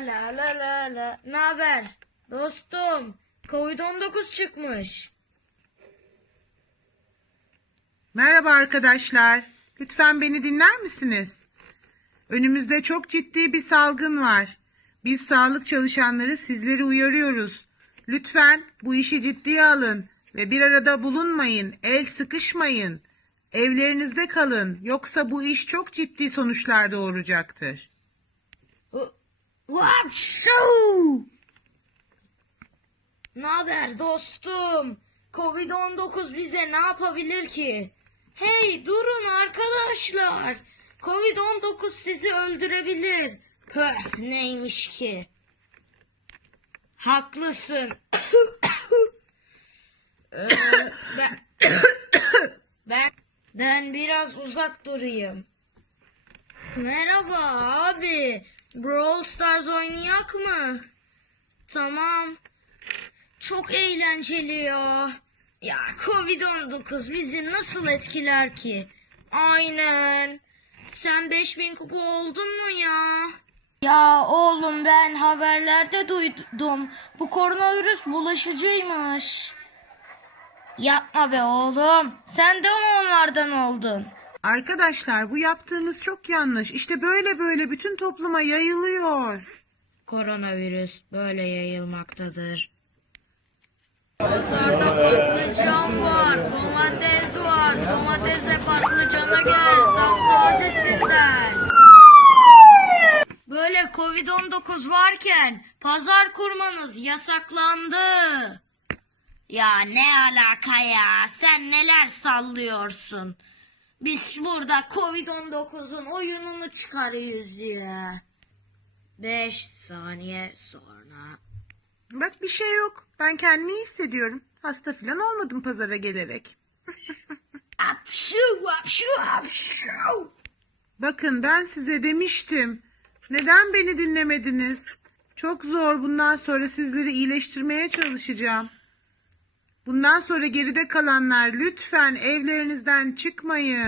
la la la la. Ne haber? Dostum, Covid-19 çıkmış. Merhaba arkadaşlar. Lütfen beni dinler misiniz? Önümüzde çok ciddi bir salgın var. Biz sağlık çalışanları sizleri uyarıyoruz. Lütfen bu işi ciddiye alın ve bir arada bulunmayın, el sıkışmayın. Evlerinizde kalın yoksa bu iş çok ciddi sonuçlar doğuracaktır. Wapşu! Ne haber dostum? Covid-19 bize ne yapabilir ki? Hey durun arkadaşlar. Covid-19 sizi öldürebilir. Pöh neymiş ki? Haklısın. Ee, ben, ben, ben biraz uzak durayım. Merhaba abi. Brawl Stars oynayak mı? Tamam. Çok eğlenceli ya. Ya Covid-19 bizi nasıl etkiler ki? Aynen. Sen 5000 kupa oldun mu ya? Ya oğlum ben haberlerde duydum. Bu koronavirüs bulaşıcıymış. Yapma be oğlum. Sen de mi onlardan oldun? Arkadaşlar bu yaptığınız çok yanlış. İşte böyle böyle bütün topluma yayılıyor. Koronavirüs böyle yayılmaktadır. Pazarda patlıcan var, domates var. Domatese patlıcana gel, tam tazesinden. Böyle Covid-19 varken pazar kurmanız yasaklandı. Ya ne alaka ya? Sen neler sallıyorsun? Biz burada Covid-19'un oyununu çıkarıyoruz ya. 5 saniye sonra. Bak bir şey yok. Ben kendimi iyi hissediyorum. Hasta falan olmadım pazara gelerek. Apşu apşu apşu. Bakın ben size demiştim. Neden beni dinlemediniz? Çok zor. Bundan sonra sizleri iyileştirmeye çalışacağım. Bundan sonra geride kalanlar lütfen evlerinizden çıkmayın.